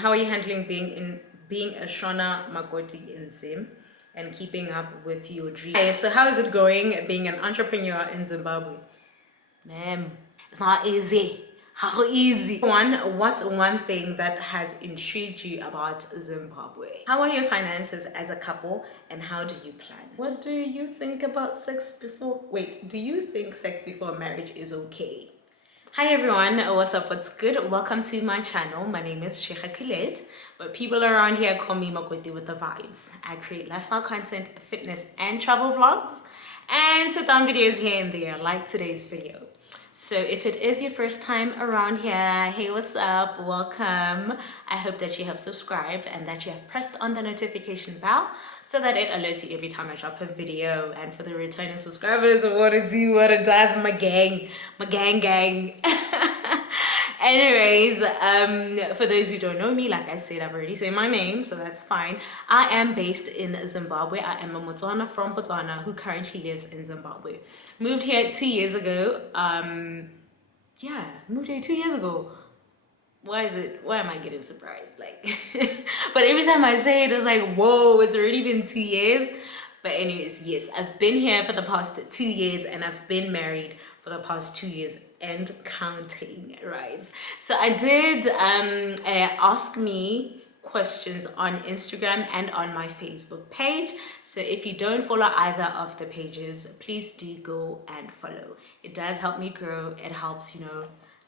How are you handling being a Shona Makoti in Zim and keeping up with your dreams? Okay, so how is it going being an entrepreneur in Zimbabwe? Ma'am, it's not easy. How easy? What's one thing that has intrigued you about Zimbabwe? How are your finances as a couple and how do you plan? What do you think about sex before? Wait, do you think sex before marriage is okay? Hi everyone, what's up, what's good? Welcome to my channel. My name is Sheikha Collette, but people around here call me Makoti with the vibes. I create lifestyle content, fitness and travel vlogs, and sit down videos here and there like today's video. So if it is your first time around here, hey, what's up? Welcome. I hope that you have subscribed and that you have pressed on the notification bell so that it alerts you every time I drop a video. And for the returning subscribers, what it does, my gang. Anyways, for those who don't know me, like I said, I've already said my name, so that's fine. I am based in Zimbabwe. I am a Botswana from Botswana who currently lives in Zimbabwe. Moved here 2 years ago. Moved here 2 years ago. Why am I getting surprised? But every time I say it, it's like, whoa, it's already been 2 years. But anyways, yes, I've been here for the past 2 years and I've been married for the past 2 years and counting, right? So I did ask me questions on Instagram and on my Facebook page. So if you don't follow either of the pages, please do go and follow. It does help me grow. It helps,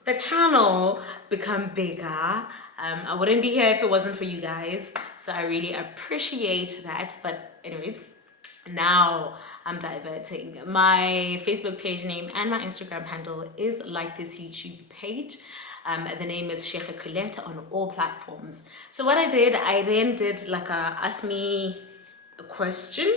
the channel become bigger. I wouldn't be here if it wasn't for you guys. So I really appreciate that. But anyways, now I'm diverting. My Facebook page name and my Instagram handle is like this YouTube page. The name is Sheikha Collette on all platforms. So what I then did like a ask me a question.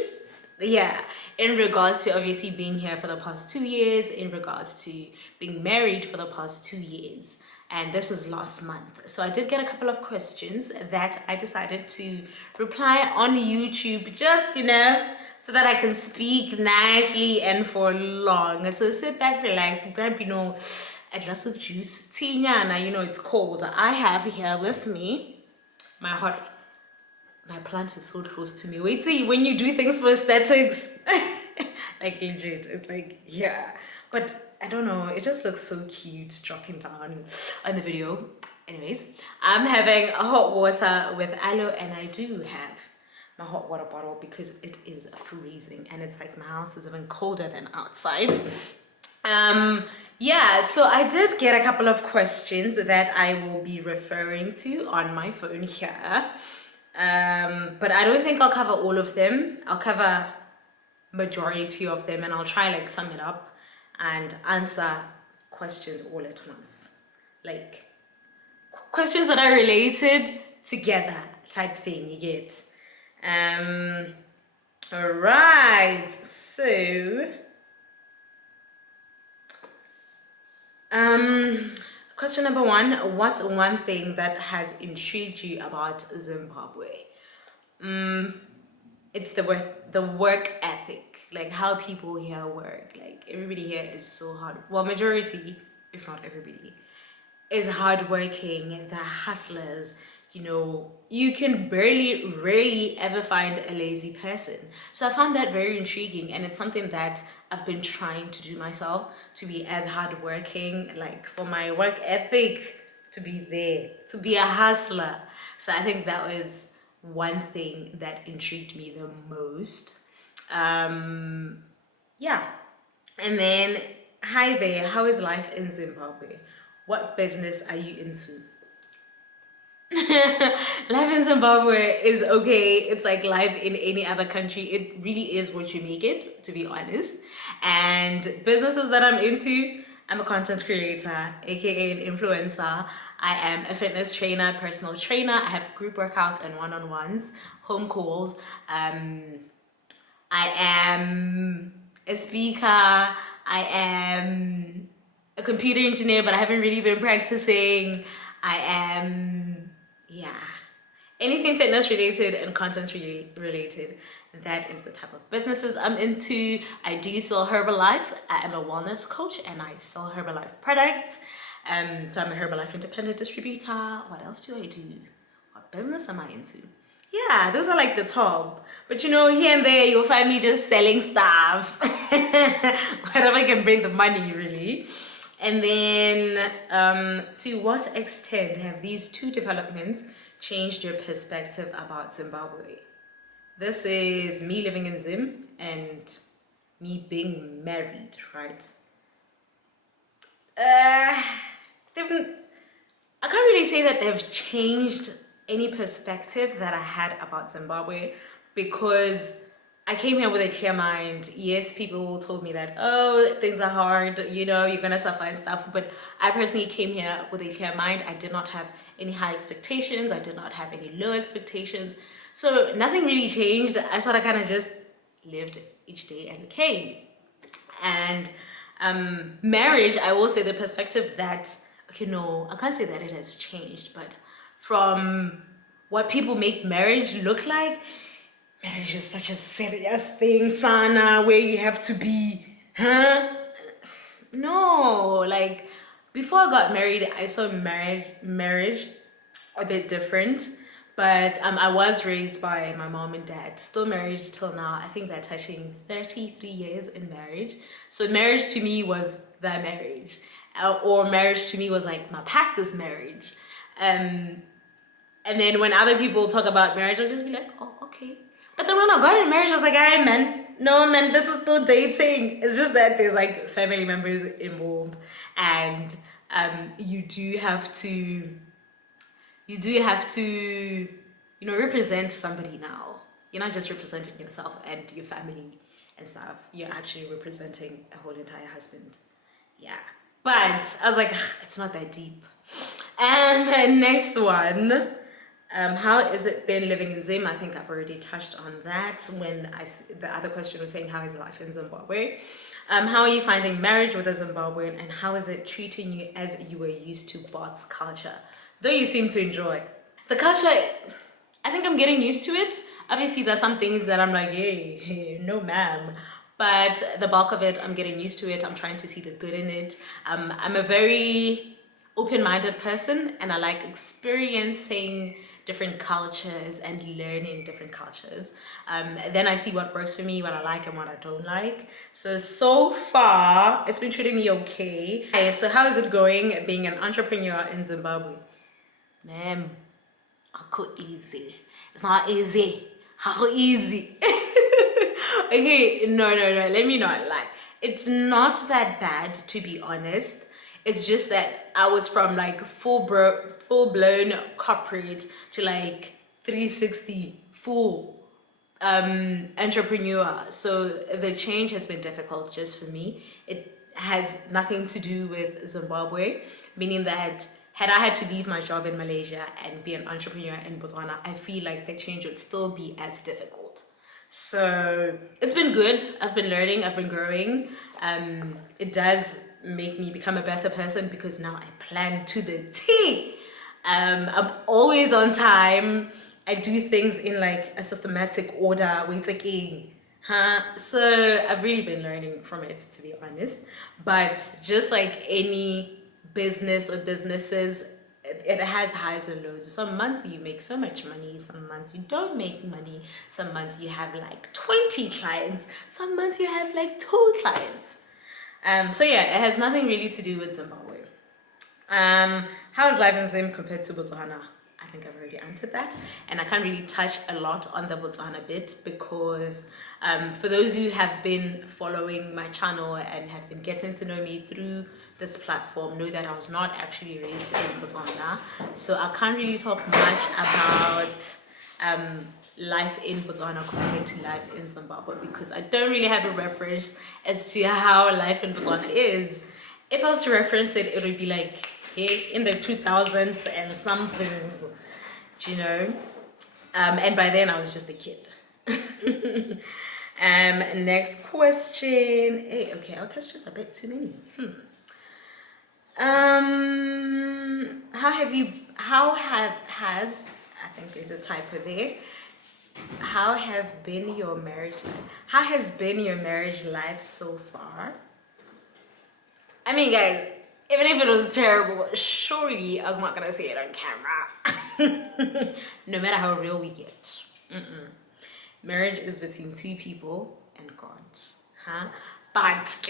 Yeah, in regards to obviously being here for the past 2 years, in regards to being married for the past 2 years. And this was last month. So I did get a couple of questions that I decided to reply on YouTube, just, so that I can speak nicely and for long. So sit back, relax, grab, a glass of juice. Tinyana, it's cold. I have here with me my plant is so close to me. Wait till when you do things for aesthetics. Like legit, it's like, yeah. But I don't know, it just looks so cute dropping down on the video. Anyways, I'm having a hot water with aloe and I do have my hot water bottle because it is freezing and it's like my house is even colder than outside. So I did get a couple of questions that I will be referring to on my phone here. But I don't think I'll cover all of them. I'll cover majority of them and I'll try sum it up and answer questions all at once. Like questions that are related together type thing, you get. All right, so question number 1, what's one thing that has intrigued you about Zimbabwe? It's the work ethic, like how people here work. Like everybody here is so hard. Well, majority, if not everybody, is hardworking. They're hustlers. You can rarely ever find a lazy person. So I found that very intriguing, and it's something that I've been trying to do myself, to be as hardworking, like for my work ethic to be there, to be a hustler. So I think that was one thing that intrigued me the most. And then, hi there, how is life in Zimbabwe? What business are you into? Life in Zimbabwe is okay. It's like life in any other country. It really is what you make it, to be honest. And businesses that I'm into, I'm a content creator, aka an influencer. I am a fitness trainer, personal trainer. I have group workouts and one-on-ones, home calls. I am a speaker. I am a computer engineer, but I haven't really been practicing. I am anything fitness related and content related. That is the type of businesses I'm into. I do sell Herbalife. I am a wellness coach and I sell Herbalife products. So I'm a Herbalife independent distributor. What else do I do? What business am I into? Yeah, those are like the top. But you know, here and there, you'll find me just selling stuff. Whatever can bring the money, really. And then, to what extent have these two developments changed your perspective about Zimbabwe? This is me living in Zim and me being married, right? I can't really say that they've changed any perspective that I had about Zimbabwe, because I came here with a clear mind. Yes, people told me that, oh, things are hard, you know, you're gonna suffer and stuff. But I personally came here with a clear mind. I did not have any high expectations. I did not have any low expectations. So nothing really changed. I sort of kind of just lived each day as it came. And marriage, I will say the perspective that, okay, no, I can't say that it has changed, but from what people make marriage look like, marriage is such a serious thing, Sana, where you have to be, No, like, before I got married, I saw marriage a bit different. But I was raised by my mom and dad, still married till now. I think they're touching 33 years in marriage. So marriage to me was the marriage. Or marriage to me was like my pastor's marriage. And then when other people talk about marriage, I'll just be like, oh, okay. But then when I got in marriage, I was like, hey, man, no, man, this is still dating. It's just that there's like family members involved. And you do have to, you know, represent somebody now. You're not just representing yourself and your family and stuff. You're actually representing a whole entire husband. Yeah. But I was like, it's not that deep. And next one. How has it been living in Zim? I think I've already touched on that when the other question was saying, how is life in Zimbabwe? How are you finding marriage with a Zimbabwean, and how is it treating you as you were used to Bots culture? Though you seem to enjoy the culture, I think I'm getting used to it. Obviously, there's some things that I'm like, hey, no ma'am. But the bulk of it, I'm getting used to it. I'm trying to see the good in it. I'm a very open-minded person, and I like experiencing different cultures and learning different cultures. Then I see what works for me, what I like and what I don't like. So far, it's been treating me okay. Okay, so how is it going being an entrepreneur in Zimbabwe? Ma'am, how easy. It's not easy. How easy? Okay, no, let me not lie. It's not that bad, to be honest. It's just that I was from like full-blown corporate to like 360 full entrepreneur. So the change has been difficult just for me. It has nothing to do with Zimbabwe, meaning that had I had to leave my job in Malaysia and be an entrepreneur in Botswana, I feel like the change would still be as difficult. So it's been good. I've been learning, I've been growing. It does make me become a better person because now I plan to the T. I'm always on time. I do things in like a systematic order. So I've really been learning from it, to be honest. But just like any business or businesses, it has highs and lows. Some months you make so much money, some months you don't make money, some months you have like 20 clients, some months you have like 2 clients. So yeah, it has nothing really to do with Zimbabwe. How is life in Zim compared to Botswana? I think I've already answered that, and I can't really touch a lot on the Botswana bit because for those who have been following my channel and have been getting to know me through this platform know that I was not actually raised in Botswana, so I can't really talk much about life in Botswana compared to life in Zimbabwe because I don't really have a reference as to how life in Botswana is. If I was to reference it, it would be like, hey, in the 2000s and some things, you know. And by then I was just a kid. Next question. Hey, okay, our questions are a bit too many. I think there's a typo there. How has been your marriage life so far? I mean, guys, even if it was terrible, surely I was not gonna say it on camera. No matter how real we get. Marriage is between two people and God. Huh? But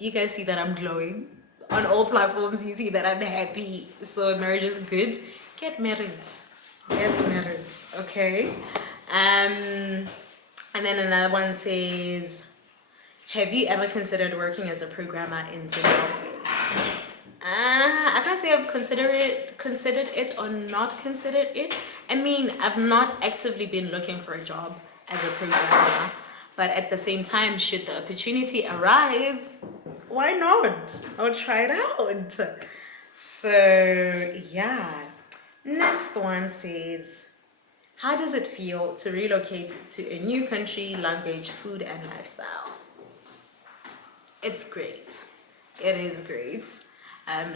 you guys see that I'm glowing. On all platforms, you see that I'm happy. So marriage is good. Get married. Get married. Okay. And then another one says, have you ever considered working as a programmer in Zimbabwe? I can't say I've considered it or not considered it. I mean, I've not actively been looking for a job as a programmer, but at the same time, should the opportunity arise, why not? I'll try it out. So yeah. Next one says, how does it feel to relocate to a new country, language, food, and lifestyle? It's great. It is great.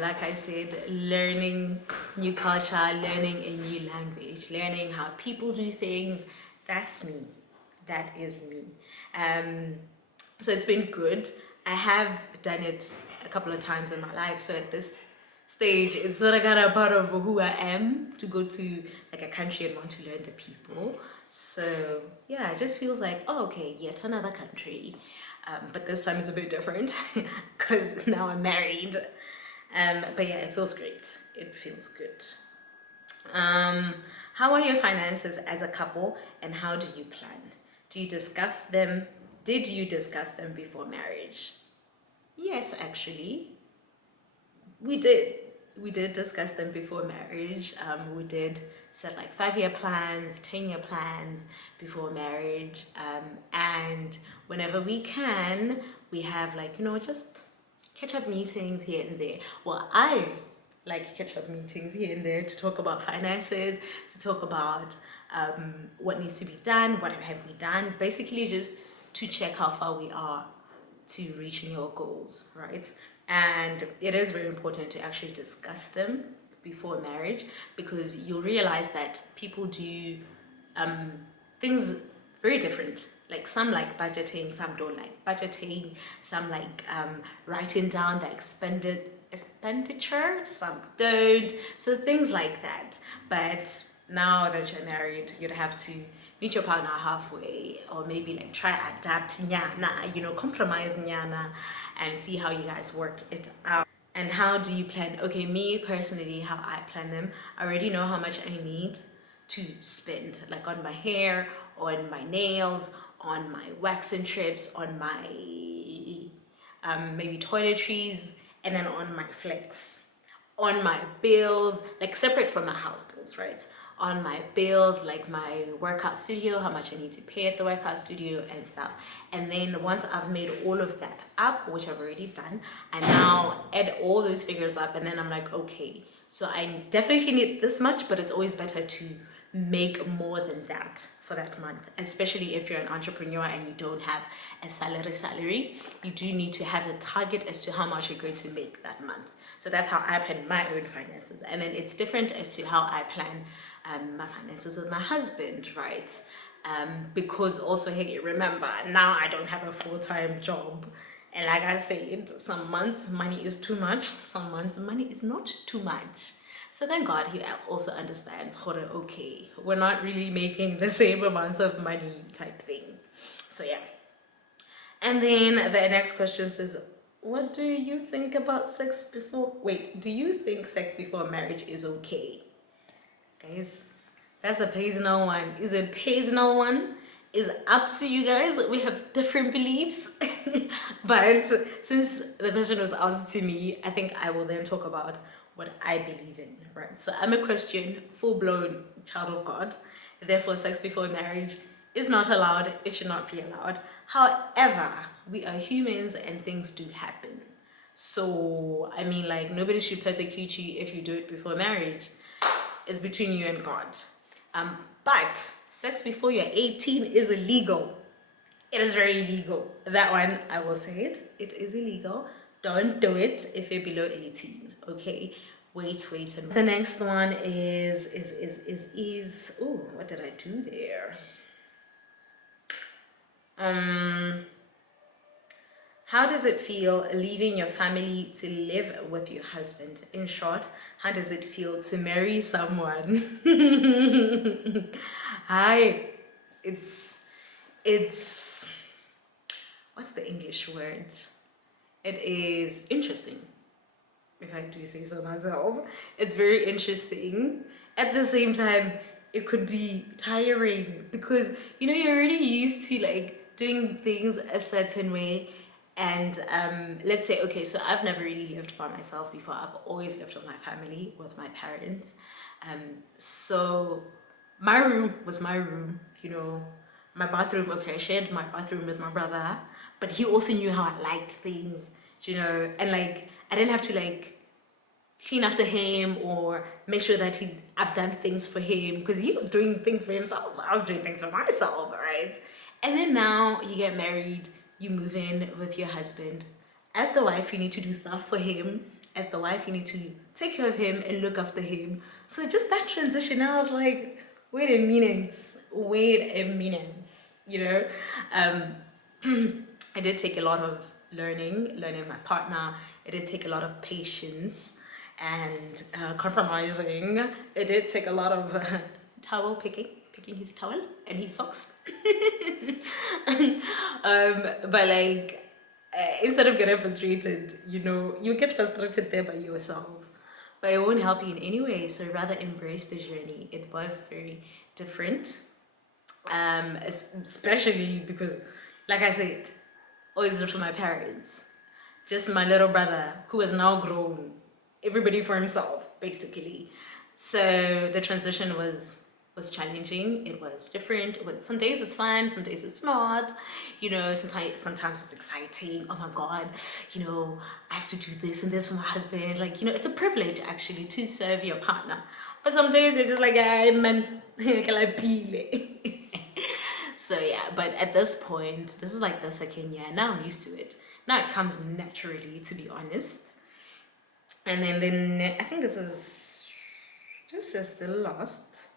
Like I said, learning new culture, learning a new language, learning how people do things, that's me. That is me. So it's been good. I have done it a couple of times in my life. So at this stage, it's sort of kind of part of who I am to go to like a country and want to learn the people. So yeah, it just feels like, oh, okay, yet another country. But this time is a bit different because now I'm married. But yeah, it feels great. It feels good. How are your finances as a couple and how do you plan? Do you discuss them? Did you discuss them before marriage? Yes, actually. We did. We did discuss them before marriage. We did set like 5-year plans, 10-year plans before marriage. And whenever we can, we have like, just catch-up meetings here and there. Well, I like catch-up meetings here and there to talk about finances, to talk about what needs to be done, what have we done, basically just to check how far we are to reaching your goals, right? And it is very important to actually discuss them before marriage because you'll realize that people do things very different. Like some like budgeting, some don't like budgeting, some like writing down the expenditure, some don't. So things like that. But now that you're married, you'd have to meet your partner halfway or maybe like try adapt nyana, compromise nyana and see how you guys work it out. And how do you plan? Okay, me personally, how I plan them, I already know how much I need to spend, like on my hair, on my nails, on my waxing trips, on my maybe toiletries, and then on my flex, on my bills, like separate from my house bills, right? On my bills, like my workout studio, how much I need to pay at the workout studio and stuff. And then once I've made all of that up, which I've already done, I now add all those figures up and then I'm like, okay, so I definitely need this much, but it's always better to make more than that for that month, especially if you're an entrepreneur and you don't have a salary. You do need to have a target as to how much you're going to make that month. So that's how I plan my own finances, and then it's different as to how I plan my finances with my husband, right? Because also, hey, remember, now I don't have a full-time job, and like I said, some months money is too much, some months money is not too much. So thank God he also understands, okay, we're not really making the same amounts of money type thing. So yeah. And then the next question says, what do you think about sex before, do you think sex before marriage is okay? Guys, that's a personal one. Is a personal one. Is up to you guys. We have different beliefs. But since the question was asked to me, I think I will then talk about what I believe in, right? So I'm a Christian, full-blown child of God. Therefore, sex before marriage is not allowed. It should not be allowed. However, we are humans and things do happen. So, I mean, like, nobody should persecute you if you do it before marriage. It's between you and God. But sex before you're 18 is illegal. It is very illegal. That one, I will say it. It is illegal. Don't do it if you're below 18. Okay? Wait. And the next one is oh, what did I do there? How does it feel leaving your family to live with your husband? In short, how does it feel to marry someone? Hi, it's what's the English word? It is interesting, if I do say so myself. It's very interesting. At the same time, it could be tiring because you're already used to like doing things a certain way. And let's say, okay, so I've never really lived by myself before. I've always lived with my family, with my parents. So my room was my room, my bathroom. Okay, I shared my bathroom with my brother, but he also knew how I liked things, and like I didn't have to like clean after him or make sure that I've done things for him because he was doing things for himself. I was doing things for myself, right? And then now you get married, you move in with your husband. As the wife, you need to do stuff for him. As the wife, you need to take care of him and look after him. So just that transition, I was like, wait a minute, I did take a lot of learning my partner. It did take a lot of patience and compromising. It did take a lot of towel picking his towel and his socks. But like, instead of getting frustrated, you get frustrated there by yourself, but it won't help you in any way. So rather embrace the journey. It was very different, especially because, like I said, always lived for my parents. Just my little brother, who is now grown, everybody for himself, basically. So the transition was challenging. It was different. But some days it's fun, some days it's not. Sometimes it's exciting. Oh my God, I have to do this and this for my husband. Like, it's a privilege actually to serve your partner. But some days you're just like, hey man, can I peel? So yeah, but at this point, this is like the second year. Now I'm used to it. Now it comes naturally, to be honest. And then I think this is the last.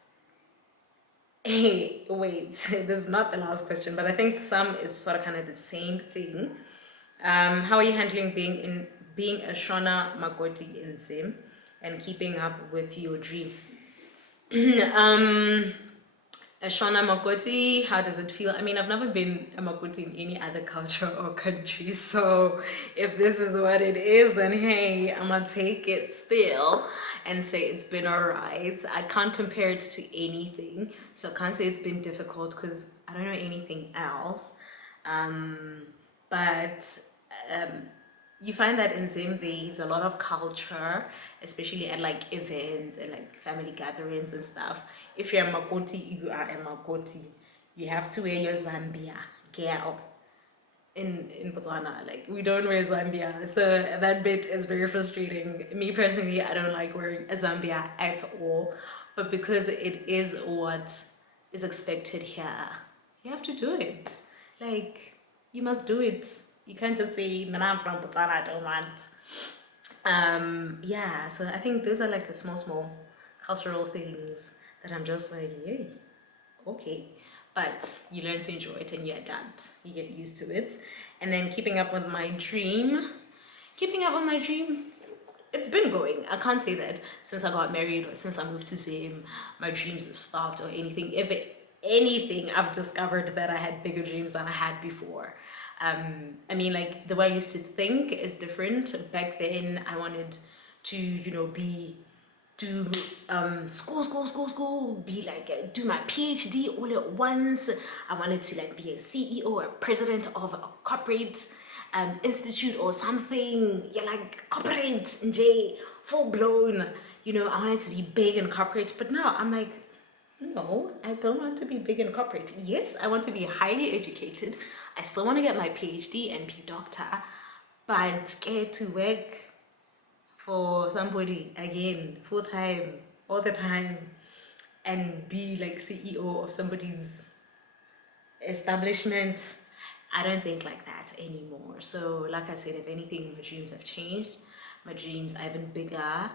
Hey, wait, this is not the last question, but I think some is sort of kind of the same thing. How are you handling being a Shona Makoti in Zim and keeping up with your dream? A Shona Makoti, how does it feel? I mean, I've never been a Makoti in any other culture or country, so if this is what it is, then hey, I'm gonna take it still and say it's been alright. I can't compare it to anything, so I can't say it's been difficult because I don't know anything else. But you find that in Zim there's a lot of culture, especially at like events and like family gatherings and stuff. If you're a Makoti, you are a Makoti. You have to wear your Zambia, girl. In Botswana, like we don't wear Zambia, so that bit is very frustrating. Me personally, I don't like wearing a Zambia at all, but because it is what is expected here, you have to do it. Like, you must do it. You can't just say, "Man, I'm from Botswana, I don't want." Yeah, so I think those are like the small cultural things that I'm just like, yay, okay. But you learn to enjoy it and you adapt. You get used to it. And then keeping up with my dream. It's been going. I can't say that since I got married or since I moved to Zim, my dreams have stopped or anything. If anything, I've discovered that I had bigger dreams than I had before. I mean, like, the way I used to think is different. Back then, I wanted to, do school, be like, do my PhD all at once. I wanted to like be a CEO or president of a corporate institute or something. Yeah, like corporate, J, full blown. I wanted to be big and corporate, but now I'm like, no, I don't want to be big and corporate. Yes, I want to be highly educated. I still want to get my PhD and be a doctor, but get to work for somebody again, full time, all the time, and be like CEO of somebody's establishment. I don't think like that anymore. So like I said, if anything, my dreams have changed. My dreams are even bigger,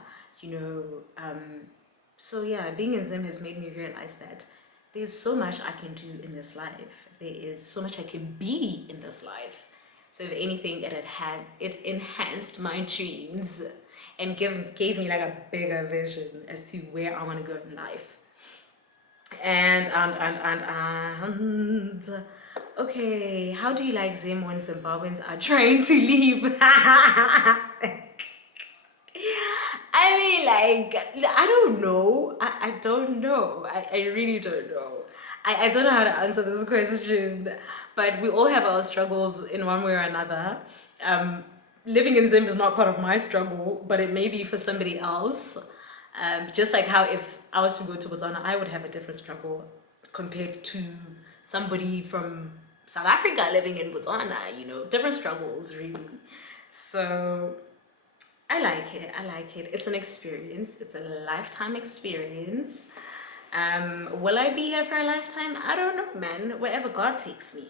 so yeah, being in Zim has made me realize that there's so much I can do in this life. There is so much I can be in this life. So if anything, it enhanced my dreams and gave me like a bigger vision as to where I want to go in life. And okay, how do you like Zim when Zimbabweans are trying to leave? I mean, like, I don't know. I don't know. I really don't know. I don't know how to answer this question, but we all have our struggles in one way or another. Living in Zim is not part of my struggle, but it may be for somebody else. Just like how if I was to go to Botswana, I would have a different struggle compared to somebody from South Africa living in Botswana, you know, different struggles really. So I like it. I like it. It's an experience. It's a lifetime experience. Will I be here for a lifetime? I don't know, man. Wherever God takes me.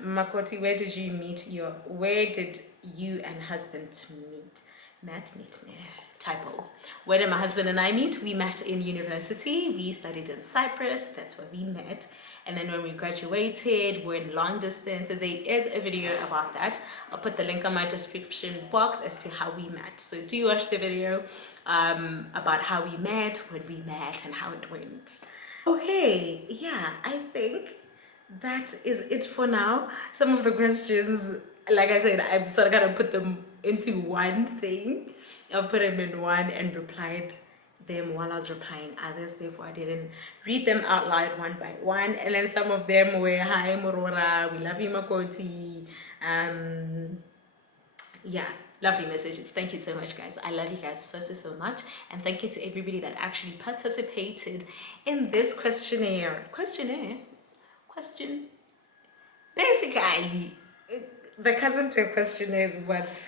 Makoti, where did you and husband meet? Typo. Where did my husband and I meet? We met in university. We studied in Cyprus. That's where we met. And then when we graduated, we're in long distance. So there is a video about that. I'll put the link on my description box as to how we met. So do watch the video about how we met, when we met, and how it went. Okay, yeah, I think that is it for now. Some of the questions, like I said, I've sort of kind of put them into one thing. I put them in one and replied them while I was replying others, therefore I didn't read them out loud one by one. And then some of them were, hi Morora, we love you Makoti. Yeah, lovely messages. Thank you so much, guys. I love you guys so much, and thank you to everybody that actually participated in this questionnaire. Basically, the cousin to a questionnaire is what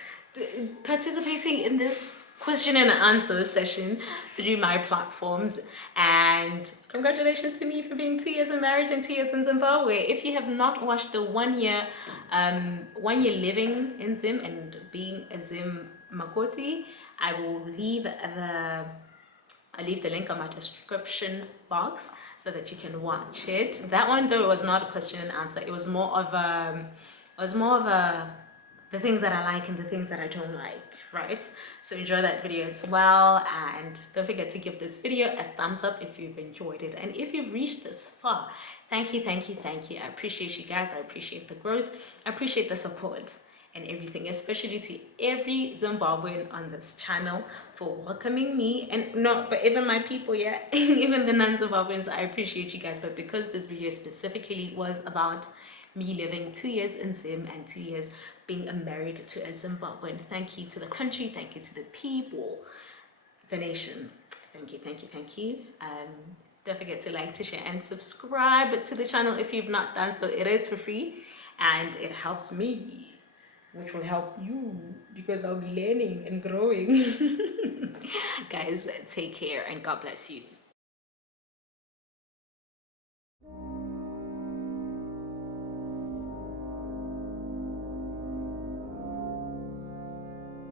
participating in this question and answer session through my platforms. And congratulations to me for being 2 years in marriage and 2 years in Zimbabwe. If you have not watched the 1 year living in Zim and being a Zim Makoti, I will leave the link on my description box so that you can watch it. That one though, it was not a question and answer. It was more of the things that I like and the things that I don't like, right? So enjoy that video as well, and don't forget to give this video a thumbs up if you've enjoyed it. And if you've reached this far, thank you. I appreciate you guys. I appreciate the growth. I appreciate the support and everything, especially to every Zimbabwean on this channel for welcoming me, and but even my people, yeah, even the non-Zimbabweans, I appreciate you guys. But because this video specifically was about me living 2 years in Zim and 2 years being married to a Zimbabwean, thank you to the country, thank you to the people, the nation. Thank you. Don't forget to like, to share, and subscribe to the channel if you've not done so. It is for free and it helps me, which will help you because I'll be learning and growing. Guys, take care and God bless you.